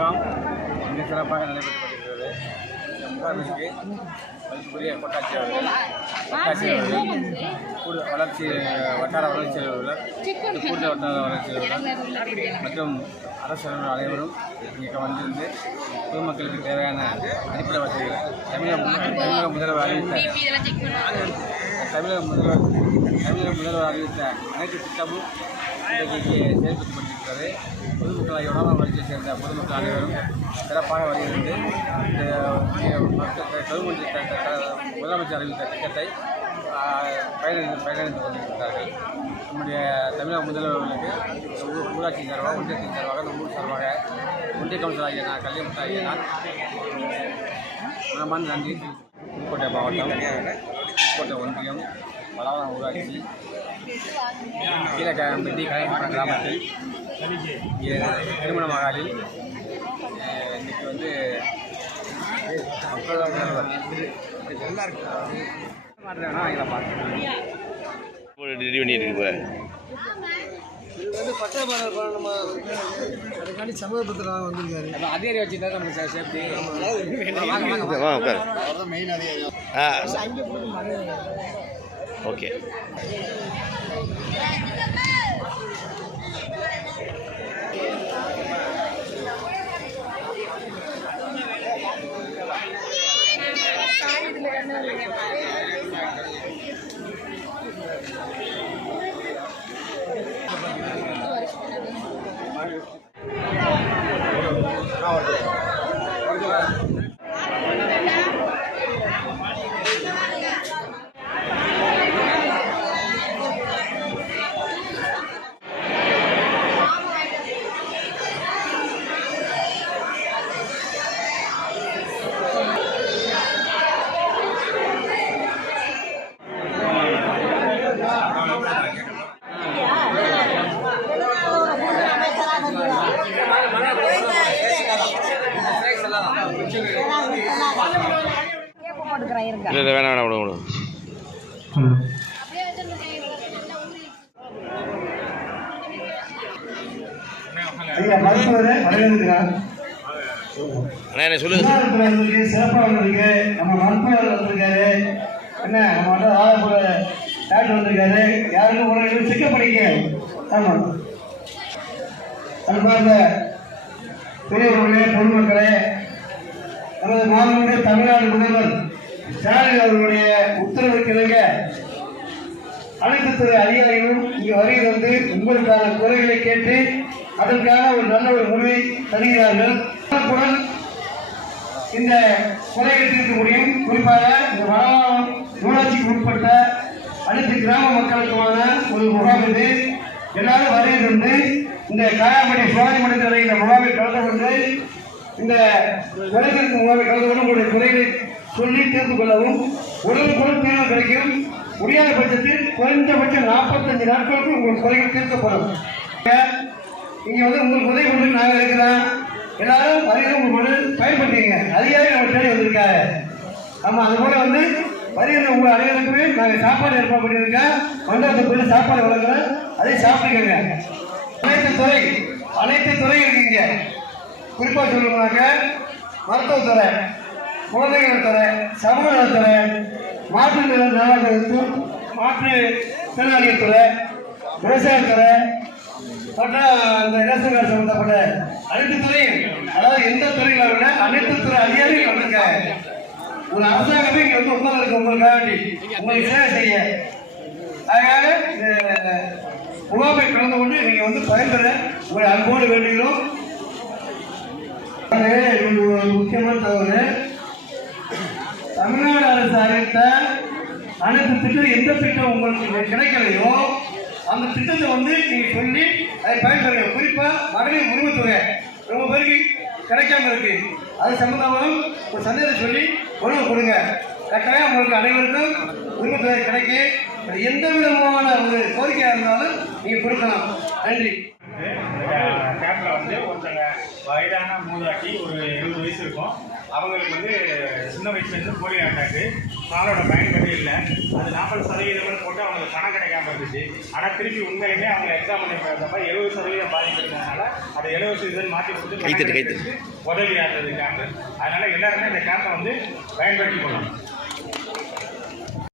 முகாம் மிக சிறப்பாக நடைபெற்று கொண்டிருக்கிறது. இந்த முகாமிற்கு மதிப்புக்குரிய கோட்டாட்சி அவர்கள், வளர்ச்சி வட்டார வளர்ச்சி அலுவலர், கூடுதல் வட்டார வளர்ச்சி அலுவலர் மற்றும் அரசு அலுவலர் அனைவரும் இங்கே வந்திருந்து பொதுமக்களுக்கு தேவையான அடிப்படை வசதிகள் தமிழக முதல்வர் அறிவித்த அனைத்து திட்டமும் இன்றைக்கு செயல்படுத்தப்பட்டிருக்கிறது. பொதுமக்களை உணவு வளர்ச்சியை சேர்ந்த பொதுமக்கள் அனைவரும் சிறப்பாக வருகிறது. முதலமைச்சர் அறிவித்த திட்டத்தை பயனடைந்து கொண்டிருக்கிறார்கள். நம்முடைய தமிழக முதல்வர்களுக்கு ஊராட்சி சார்பாக, ஒன்றியத்தின் சார்பாக, இந்த ஊர் சார்பாக ஒன்றிய கவுன்சிலர் ஆகிய நான் கல்யாணம் ஆகிய நான் மனமான நன்றி. புதுக்கோட்டை மாவட்டம், புதுக்கோட்டை ஒன்றியம், பலவரம் ஊராட்சி, கீழக்கம்பட்டி கலைமரம் கிராமத்தில் திருமண மகாலில் இன்றைக்கி வந்து மக்கள் முதல்வர் பட்டபாடல் பண்ணணுமா, அதுக்காண்டி சமூகத்தில் வந்திருக்காரு. அதிகாரி வச்சு தான் நமக்கு சேஃப்டி மெயின் அதிகாரி. ஓகே. இல்லை வேணாம் வேணாம் விட அண்ணா சொல்லுங்க. சிறப்பாக வந்திருக்கு. நம்ம மருத்துவர் வந்திருக்காரு, என்ன நம்ம ஆலப்புற டாக்டர் வந்திருக்காரு. யாருக்கும் உடனே செக்கப் பண்ணிக்க. ஆமாம், அன்பார்ந்த பெரியவர்களே, பொதுமக்களே, நமது மாநில தமிழ்நாடு முதல்வர் ஸ்டாலின் அவர்களுடைய உத்தரவுக்கு இணங்க அனைத்து துறை அதிகாரிகளும் இங்கு வருகை வந்து உங்களுக்கான குறைகளை கேட்டு அதற்கான ஒரு நல்ல ஒரு முடிவை தருகிறார்கள். இந்த குறைகளை தீர்க்க முடியும். குறிப்பாக இந்த வடமாவட்டம் ஊராட்சிக்கு உட்பட்ட அனைத்து கிராம மக்களுக்குமான ஒரு முகாம் இது. எல்லாரும் வருகை தந்து இந்த காயாம்பட்டி சுவாதி மனிதரை இந்த முகாமில் கலந்து கொண்டு இந்த விளைவிற்கு முகாமில் கலந்து கொண்டு உங்களுடைய குறைகளை சொல்லி தீர்த்து கொள்ளவும் உடனுக்குடன் தீர்வு கிடைக்கும். முடியாத பட்சத்தில் குறைந்தபட்சம் 45 நாட்களுக்கு உங்கள் குறைகள் தீர்க்கப்படும். இங்கே வந்து உங்களுக்கு உதவி கொண்டு நாங்கள் இருக்கிறோம். எல்லாரும் வரையில உங்களோட பயன்படுத்திங்க. அதிகாரி நம்ம தேடி வந்திருக்காரு. ஆமாம், அது போல வந்து வரையில உங்கள் அனைவருக்குமே நாங்கள் சாப்பாடு ஏற்பாடு பண்ணியிருக்கோம். மண்டபத்துக்கு போய் சாப்பாடு வழங்குறோம், அதை சாப்பிட்டுக்கோங்க. அனைத்து துறை இருக்கீங்க. குறிப்பாக சொல்லணும்னாக்க மருத்துவத்துறை, குழந்தைகள் துறை, சமூக நலத்துறை, மாற்றுத்திறனாளிகள் துறை, விவசாயத்துறை மற்றும் அந்த ரேஷன் கார்டு சம்பந்தப்பட்ட அனைத்து துறையும், அதாவது எந்த துறையில் விட அனைத்து துறை அதிகாரிகள் வந்திருக்காங்க. ஒரு அரசாங்கமே இங்கே வந்து உட்கார்ந்து இருக்கு உங்களுக்காக வேண்டி, உங்களுக்கு சேவை செய்ய. அதனால இந்த முகாமை கலந்து கொண்டு நீங்கள் வந்து பயன்பெற உங்களை அன்போடு வேண்டுகிறோம். முக்கியமான தகவல், தமிழ்நாடு அரசு அறிவித்த அனைத்து திட்டம், எந்த திட்டம் உங்களுக்கு கிடைக்கலையோ அந்த திட்டத்தை வந்து நீங்கள் சொல்லி அதை பயன்பெறுங்க. குறிப்பாக மகளிர் உரிமைத்தொகை ரொம்ப பேருக்கு கிடைக்காம இருக்கு. அது சம்பந்தமாக ஒரு சந்தேகத்தை சொல்லி உணவு கொடுங்க. கட்டாயம் உங்களுக்கு அனைவருக்கும் உரிமைத்தொகை கிடைக்கும். எந்த விதமான ஒரு கோரிக்கையாக இருந்தாலும் நீங்கள் கொடுக்கலாம். நன்றி. வந்து இந்த கேம்பில் வந்து ஒருத்தங்க வயதான மூதாட்டி ஒரு 20 வயசு இருக்கும். அவங்களுக்கு வந்து சின்ன வயசுலேருந்து போலியோ அட்டாக்கு, பாலோட பயன்பாடு இல்லை. அது 40% போட்டு அவங்களுக்கு பணம் கிடைக்காம இருந்துச்சு. ஆனால் திருப்பி உண்மையிலுமே அவங்க எக்ஸாம் பண்ணி பார்த்தப்ப 70% பாதிப்பு இருந்ததுனால அதை 70% மாற்றி கொடுத்து உதவியாக இருந்தது கேம்ப். அதனால் எல்லாருமே இந்த கேம்பை வந்து பயன்படுத்தி கொள்ளலாம்.